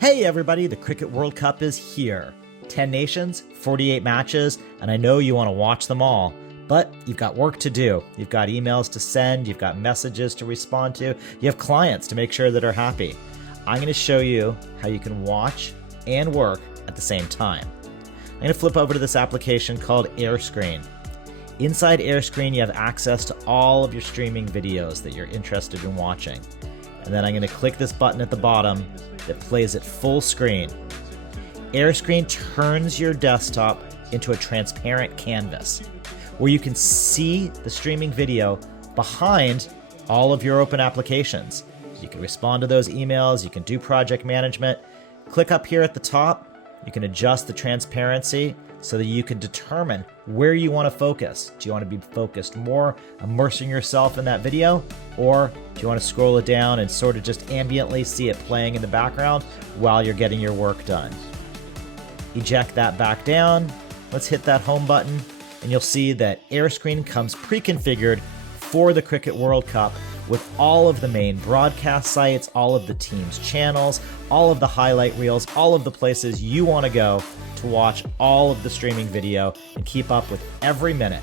Hey everybody, the Cricket World Cup is here. 10 nations, 48 matches, and I know you want to watch them all, but you've got work to do. You've got emails to send, you've got messages to respond to, you have clients to make sure that are happy. I'm going to show you how you can watch and work at the same time. I'm going to flip over to this application called Airscreen. Inside Airscreen, you have access to all of your streaming videos that you're interested in watching. And then I'm going to click this button at the bottom that plays it full screen. Airscreen turns your desktop into a transparent canvas where you can see the streaming video behind all of your open applications. You can respond to those emails, you can do project management. Click up here at the top, you can adjust the transparency so that you can determine where you want to focus. Do you want to be focused more immersing yourself in that video, or do you want to scroll it down and sort of just ambiently see it playing in the background while you're getting your work done? Eject that back down. Let's hit that home button, and you'll see that Airscreen comes pre-configured for the Cricket World Cup with all of the main broadcast sites, all of the team's channels, all of the highlight reels, all of the places you want to go to watch all of the streaming video and keep up with every minute.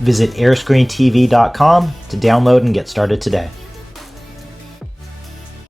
Visit airscreentv.com to download and get started today.